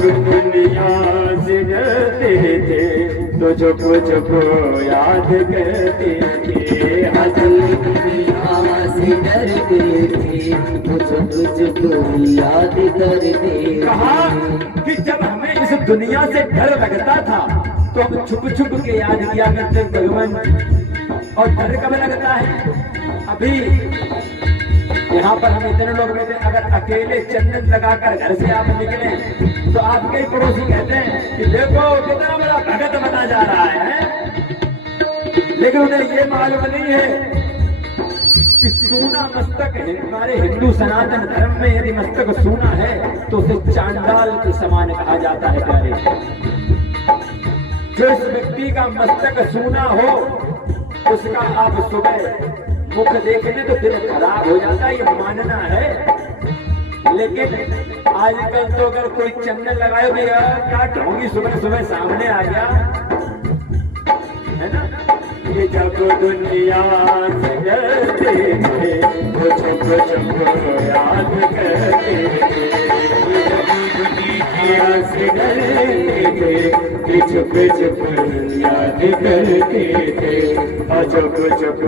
दुनिया से डरते थे तो चुप चुप याद करते थे। जब दुनिया से डरते थे तो चुप चुप याद करते। कहा कि जब हमें इस दुनिया से डर लगता था तो हम छुप छुप के याद किया करते भगवान। और डर कब लगता है? अभी यहाँ पर हम इतने लोग बैठे, अगर अकेले चंदन लगाकर घर से आप निकले तो आपके ही पड़ोसी कहते हैं कि देखो कितना बड़ा भगत बना जा रहा है। लेकिन उन्हें ये मालूम नहीं है कि सूना मस्तक है। हमारे हिंदू सनातन धर्म में यदि मस्तक सूना है तो उसे चांडाल के समान कहा जाता है। प्यारे, जो इस व्यक्ति का मस्तक सूना हो उसका आप सुबह मुख देखने तो दिल खराब हो जाता है, ये मानना है। लेकिन आजकल तो अगर कोई चंदन लगाए भी क्या ढोंगी सुबह सुबह सामने आ गया है ना। ये जब दुनिया से डरते थे तो छुप छुप याद करते थे। दुनिया से डरते थे छुप छुप याद करते थे और छुप छुप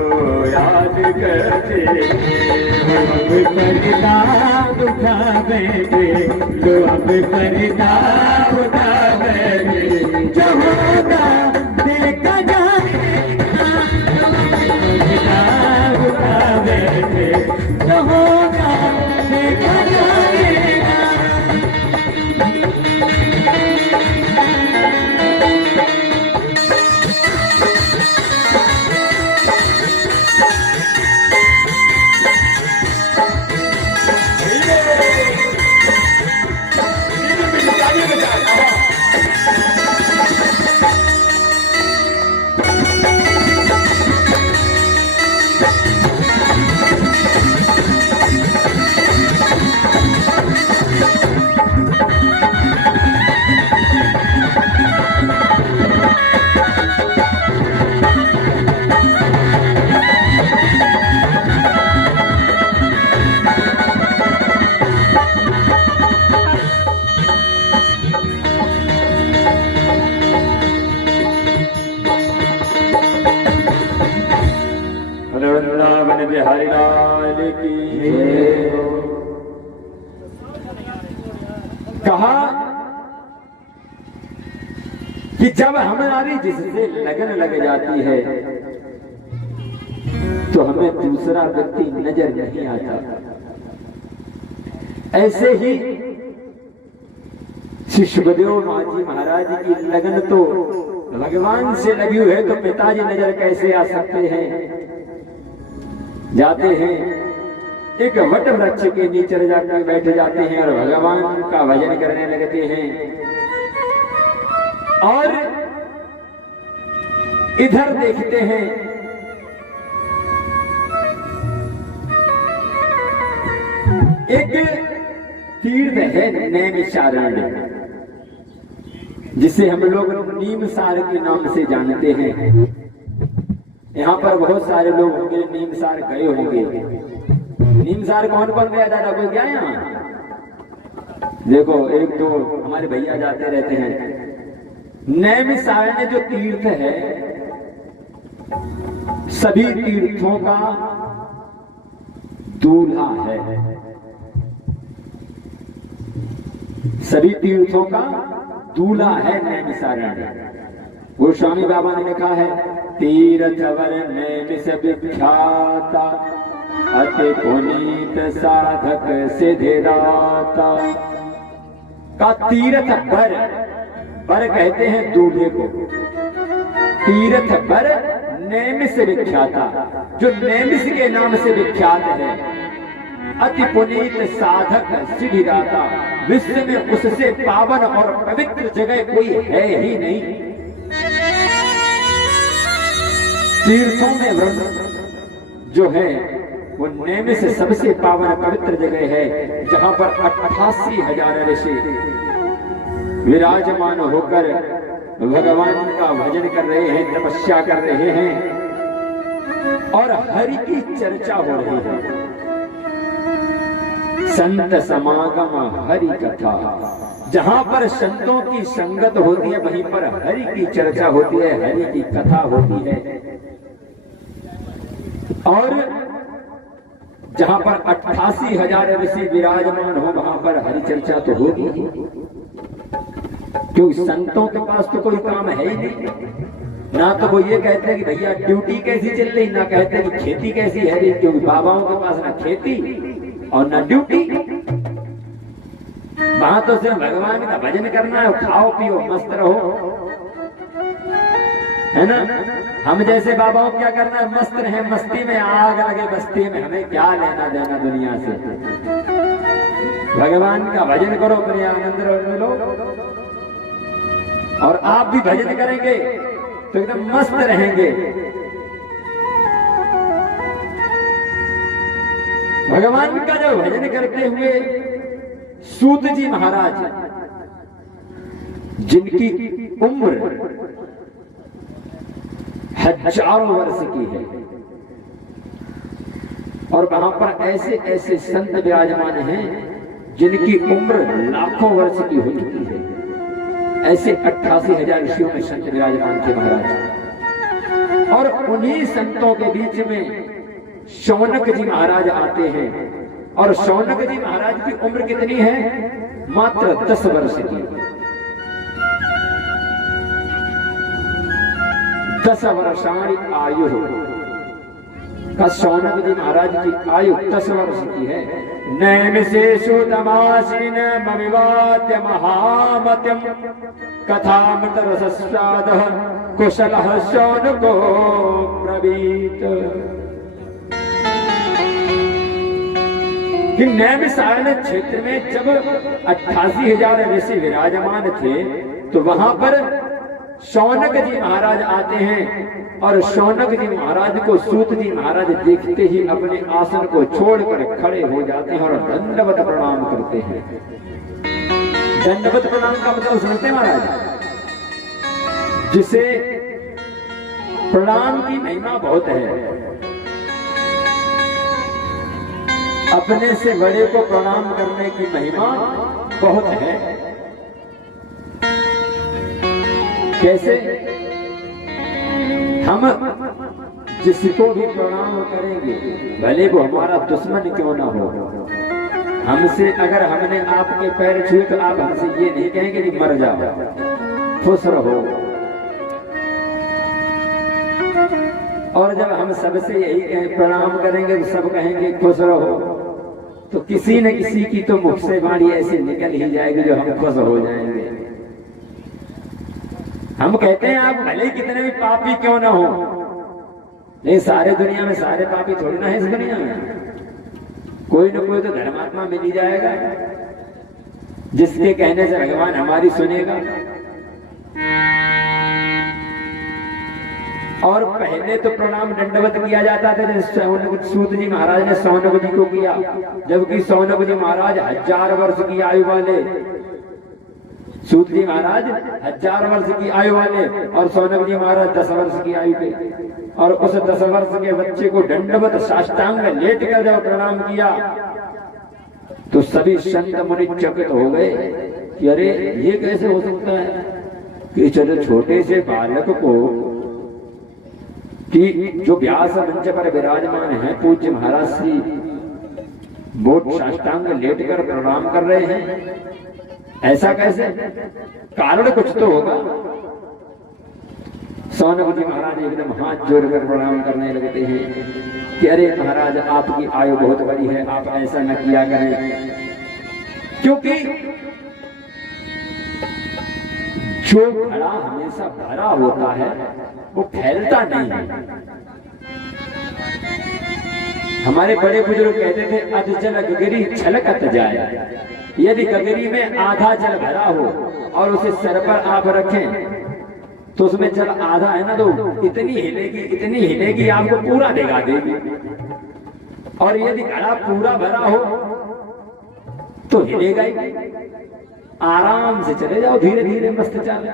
याद करते थे। अब पर्दा उठा बैठे लो, अब पर्दा उठा बैठे जो होगा दिल का जानेगा। उठा बैठे जो होगा दिल का जानेगा। बिहारी लाल की कहा कि जब हमारी जिससे लगन लग जाती है तो हमें दूसरा व्यक्ति नजर नहीं आता। ऐसे ही श्री सुखदेव मांझी महाराज की लगन तो भगवान से लगी हुई है तो पिताजी नजर कैसे आ सकते हैं। जाते हैं एक वट वृक्ष के नीचे जाकर बैठ जाते हैं और भगवान का भजन करने लगते हैं। और इधर देखते हैं एक तीर्थ है नैमिषारण्य, जिसे हम लोग नीमसार के नाम से जानते हैं। यहाँ पर बहुत सारे लोग होंगे नीमसार गए होंगे। नीमसार कौन कौन गया दादा, कोई गया यहाँ? देखो एक दो हमारे भैया जाते रहते हैं। नैमिषारण्य में जो तीर्थ है सभी तीर्थों का दूल्हा है। सभी तीर्थों का दूल्हा है नैमिषारण्य। वो स्वामी बाबा ने लिखा है तीर्थवर नैमिष विख्याता अति पुनीत साधक सिद्धिदाता। का तीर्थ बर, बर कहते हैं दूल्हे को। तीर्थ बर नैमिष विख्याता, जो नैमिष के नाम से विख्यात है। अति पुनीत साधक सिद्धिदाता, विश्व में उससे पावन और पवित्र जगह कोई है ही नहीं। तीर्थों में व्रत जो है वो नैमिष से सबसे पावन पवित्र जगह है, जहां पर 88,000 ऋषि विराजमान होकर भगवान का भजन कर रहे हैं, तपस्या कर रहे हैं और हरि की चर्चा हो रही है। संत समागम हरि कथा। जहां पर संतों की संगत होती है वहीं पर हरि की चर्चा होती है, हरि की कथा होती है। और जहां पर 88,000 ऋषि विराजमान हो वहां पर हरि चर्चा तो होगी ही, क्योंकि संतों के पास तो कोई काम है ही नहीं। ना तो वो ये कहते हैं कि भैया ड्यूटी कैसी चल रही, ना कहते हैं कि खेती कैसी है रही, क्योंकि बाबाओं के पास ना खेती और ना ड्यूटी। वहां तो सिर्फ भगवान का भजन करना है, खाओ पियो मस्त रहो, है ना। हम जैसे बाबाओं क्या करना है, मस्त रहे, मस्ती में आग लगे बस्ती में, हमें क्या लेना देना दुनिया से। भगवान का भजन करो, अपने आनंद लो, और आप भी भजन करेंगे तो एकदम मस्त रहेंगे। भगवान का जो भजन करते हुए सूत जी महाराज, जिनकी उम्र हजारों वर्ष की है, और वहां पर ऐसे ऐसे संत विराजमान हैं जिनकी उम्र लाखों वर्ष की हो चुकी है। ऐसे 88,000 ऋषियों में संत विराजमान थे महाराज। और उन्हीं संतों के बीच में शौनक जी महाराज आते हैं। और शौनक जी महाराज की उम्र कितनी है? मात्र 10 वर्ष की। 10 वर्षाणी आयु का शौनक जी महाराज की आयु 10 वर्ष की है। नैमिषेषु तमासीन मविवाद्य महामत्यम कथामृत रसस्वादः कुशलः शौनको ब्रवीत। कि नैमिषारण्य क्षेत्र में जब 88,000 ऋषि विराजमान थे तो वहां पर शौनक जी महाराज आते हैं। और शौनक जी महाराज को सूत जी महाराज देखते ही अपने आसन को छोड़कर खड़े हो जाते हैं और दंडवत प्रणाम करते हैं। दंडवत प्रणाम का मतलब सुनते हैं महाराज, जिसे प्रणाम की महिमा बहुत है। अपने से बड़े को प्रणाम करने की महिमा बहुत है। कैसे? हम जिसको भी प्रणाम करेंगे, भले वो हमारा दुश्मन क्यों ना हो, हमसे अगर हमने आपके पैर छुए तो आप हमसे ये नहीं कहेंगे कि मर जाओ, खुश रहो। और जब हम सबसे यही प्रणाम करेंगे तो सब कहेंगे खुश रहो, तो किसी न किसी की तो मुख से वाणी ऐसी निकल ही जाएगी जो हम खुश हो जाएंगे। हम कहते हैं आप भले कितने भी पापी क्यों ना हो, नहीं सारे दुनिया में सारे पापी थोड़ी ना है। इस दुनिया में कोई ना कोई तो धर्मात्मा मिल ही जाएगा जिसके कहने से भगवान हमारी सुनेगा। और पहले तो प्रणाम दंडवत किया जाता था, जैसे सूत जी महाराज ने शौनक जी को किया, जबकि शौनक जी महाराज 1000 वर्ष की आयु वाले, सूत जी महाराज 1000 वर्ष की आयु वाले और शौनक जी महाराज 10 वर्ष की आयु के। और उस 10 वर्ष के बच्चे को दंडवत साष्टांग में लेट कर जब प्रणाम किया तो सभी संत मुनि चकित हो गए कि अरे ये कैसे हो सकता है कि चलो छोटे से बालक को, कि जो व्यास मंच पर विराजमान है पूज्य महाराज श्री, वो साष्टांग में लेट कर प्रणाम कर रहे हैं, ऐसा कैसे? कारण कुछ तो होगा। शौनक जी महाराज एकदम हाथ जोड़कर प्रणाम करने लगते हैं कि अरे महाराज आपकी आयु बहुत बड़ी है, आप ऐसा न किया करें, क्योंकि जो घड़ा हमेशा भरा होता है वो फैलता नहीं है। हमारे बड़े बुजुर्ग कहते थे अध जल गगरी छलकत जाए। यदि गगरी में आधा जल भरा हो और उसे सर पर आप रखें तो उसमें जल आधा है ना, तो इतनी हिलेगी आपको पूरा दिखा देगी। और यदि घड़ा पूरा भरा हो तो हिलेगा ही। आराम से चले जाओ, धीरे धीरे मस्त चल।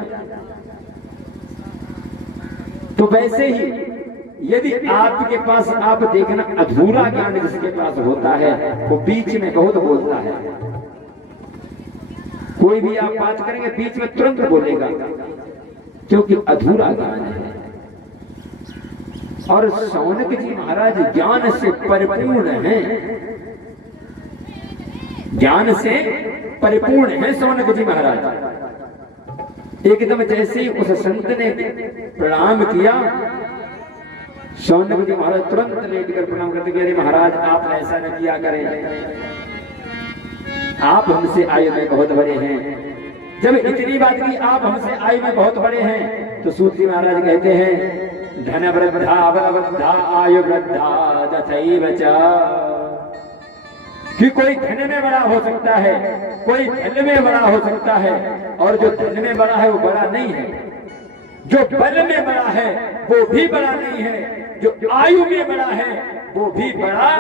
तो वैसे ही यदि आपके पास, आप देखना, अधूरा ज्ञान जिसके पास होता है वो बीच में बहुत बोलता है। कोई भी आप बात करेंगे बीच में तुरंत बोलेगा, क्योंकि अधूरा ज्ञान है। और शौनक जी महाराज ज्ञान से परिपूर्ण हैं, ज्ञान से परिपूर्ण है शौनक जी महाराज। एकदम जैसे ही उस संत ने प्रणाम किया, शौनक जी महाराज तुरंत लेटकर प्रणाम करते कि अरे महाराज आप ऐसा न किया करें, आप हमसे आयु में बहुत बड़े हैं। जब इतनी बात की आप हमसे आयु में बहुत बड़े हैं, तो सूत जी महाराज कहते हैं धन वृद्धा बलवृद्धा आयु वृद्धा तथैव च, कि कोई धन में बड़ा हो सकता है, कोई धन में बड़ा हो सकता है, और जो धन में बड़ा है वो बड़ा नहीं है, जो बल में बड़ा है वो भी बड़ा नहीं है, जो आयु में बड़ा है वो भी बड़ा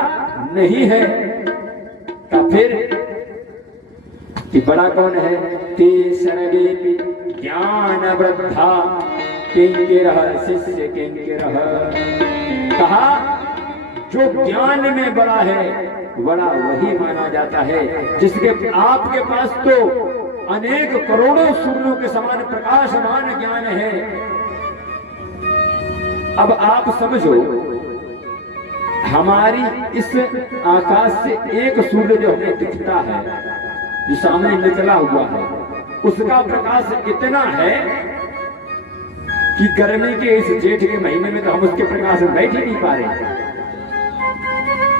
नहीं है। तो फिर कि बड़ा कौन है? ते सर्वे ज्ञान वृद्धा किंकिरः शिष्य किंकिरः। कहा जो ज्ञान में बड़ा है बड़ा वही माना जाता है, जिसके आपके पास तो अनेक करोड़ों सूर्यों के समान प्रकाशमान ज्ञान है। अब आप समझो, हमारी इस आकाश से एक सूर्य जो हमें दिखता है, जो सामने निकला हुआ है, उसका प्रकाश इतना है कि गर्मी के इस जेठ के महीने में तो हम उसके प्रकाश में बैठ ही नहीं पा रहे।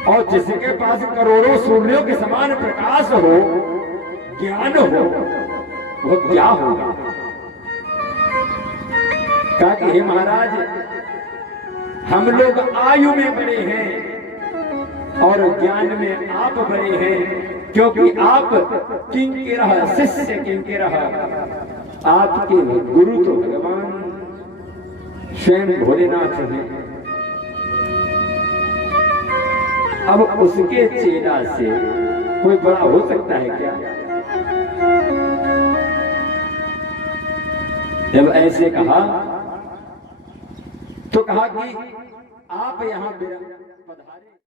और जिसके पास करोड़ों सूर्यों के समान प्रकाश हो, ज्ञान हो, वो क्या होगा? कहा कि हे महाराज, हम लोग आयु में बड़े हैं और ज्ञान में आप बड़े हैं, क्योंकि आप किंकिरः शिष्य किंकिरः, आपके गुरु तो भगवान स्वयं भोलेनाथ हैं। अब उसके चेला से कोई बड़ा हो सकता है क्या? जब ऐसे कहा तो कहा कि आप यहां पधारे।